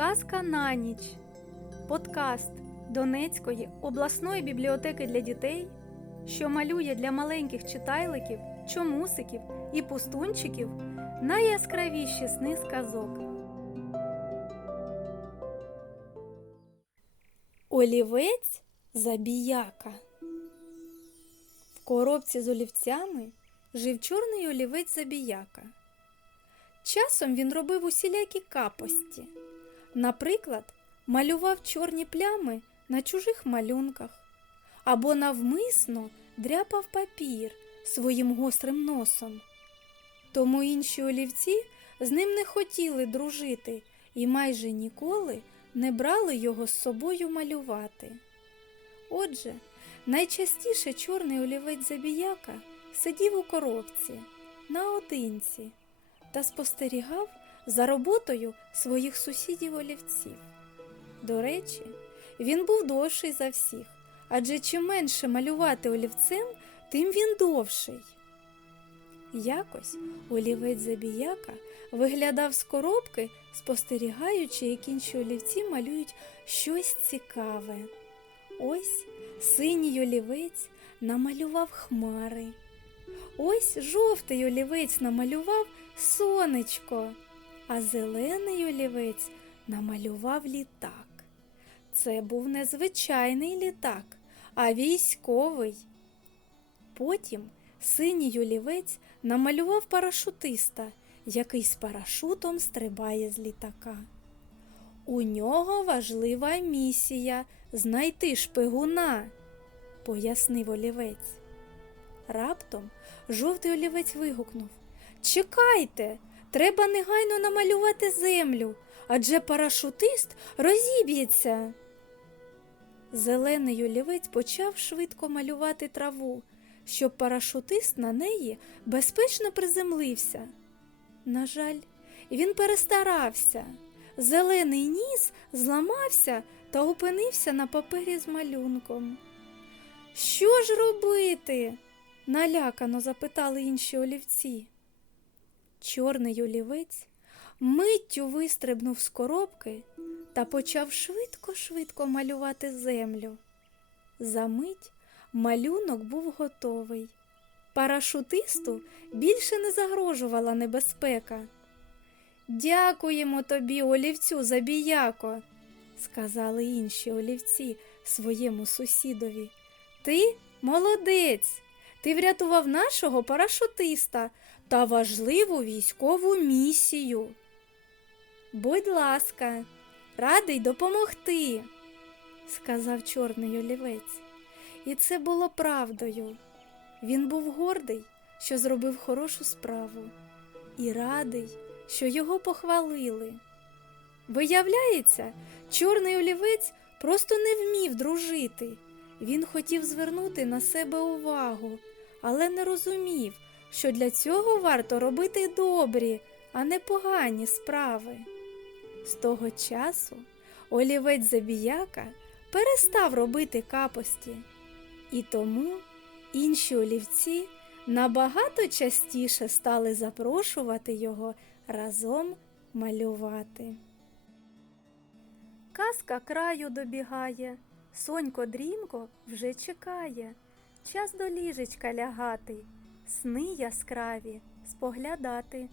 Казка на ніч. Подкаст Донецької обласної бібліотеки для дітей, що малює для маленьких читайликів, чомусиків і пустунчиків найяскравіші сни з казок. Олівець забіяка. В коробці з олівцями жив чорний олівець забіяка. Часом він робив усілякі капості. Наприклад, малював чорні плями на чужих малюнках або навмисно дряпав папір своїм гострим носом. Тому інші олівці з ним не хотіли дружити і майже ніколи не брали його з собою малювати. Отже, найчастіше чорний олівець забіяка сидів у коробці наодинці та спостерігав за роботою своїх сусідів олівців. До речі, він був довший за всіх, адже чим менше малювати олівцем, тим він довший. Якось олівець забіяка виглядав з коробки, спостерігаючи, як інші олівці малюють щось цікаве. Ось синій олівець намалював хмари. Ось жовтий олівець намалював сонечко, а зелений олівець намалював літак. Це був не звичайний літак, а військовий. Потім синій олівець намалював парашутиста, який з парашутом стрибає з літака. У нього важлива місія знайти шпигуна, пояснив олівець. Раптом жовтий олівець вигукнув Чекайте, треба негайно намалювати землю, адже парашутист розіб'ється. Зелений олівець почав швидко малювати траву, щоб парашутист на неї безпечно приземлився. На жаль, він перестарався. Зелений ніс зламався та опинився на папері з малюнком. Що ж робити? налякано запитали інші олівці. Чорний олівець миттю вистрибнув з коробки та почав швидко-швидко малювати землю. За мить малюнок був готовий. Парашутисту більше не загрожувала небезпека. Дякуємо тобі, олівцю забіяко, сказали інші олівці своєму сусідові. Ти молодець. Ти врятував нашого парашутиста та важливу військову місію. Будь ласка, радий допомогти, сказав чорний олівець. І це було правдою. Він був гордий, що зробив хорошу справу, і радий, що його похвалили. Виявляється, чорний олівець просто не вмів дружити. Він хотів звернути на себе увагу, але не розумів, що для цього варто робити добрі, а не погані справи. З того часу олівець забіяка перестав робити капості, і тому інші олівці набагато частіше стали запрошувати його разом малювати. Казка краю добігає, сонько дрімко вже чекає, час до ліжечка лягати, сни яскраві споглядати.